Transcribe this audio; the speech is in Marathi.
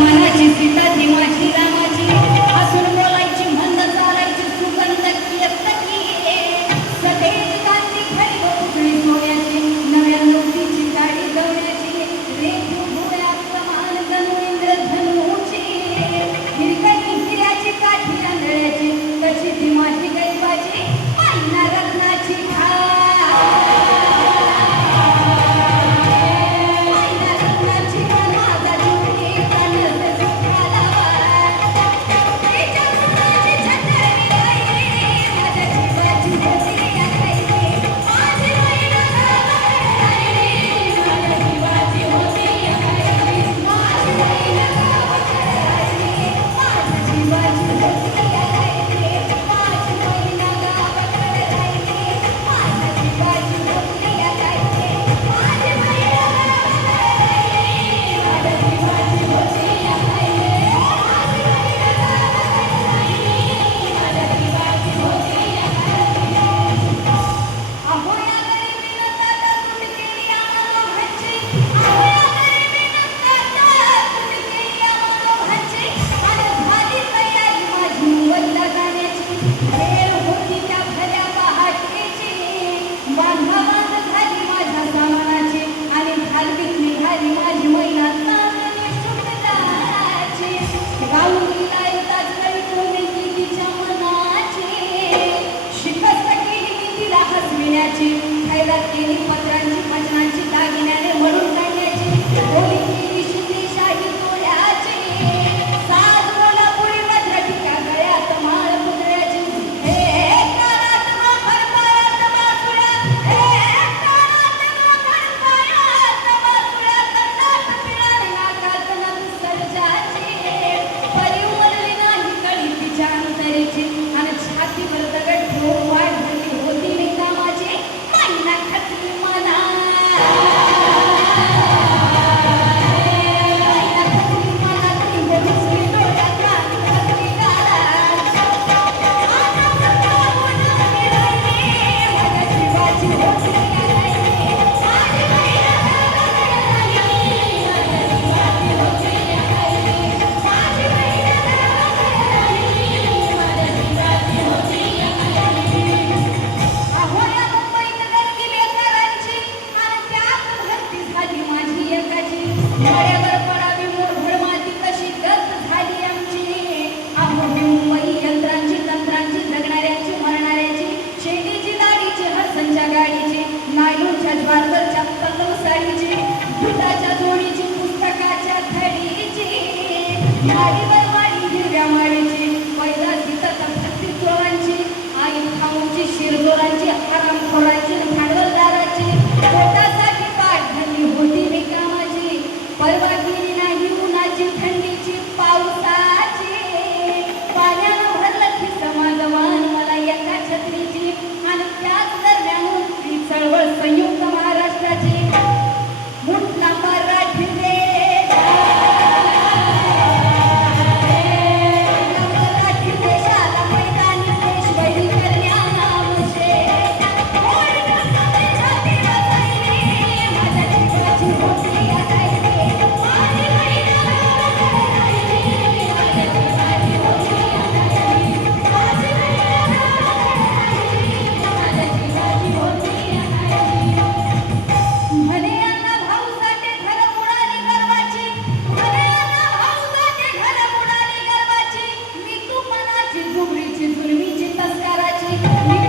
मनाची सीता दिमाची पत्रांची खैरात केली पत्रांची भजनांची दागिन्याने म्हणून काढण्याची गीताच्या जोडीची पुस्तकाच्या थडीची Thank you.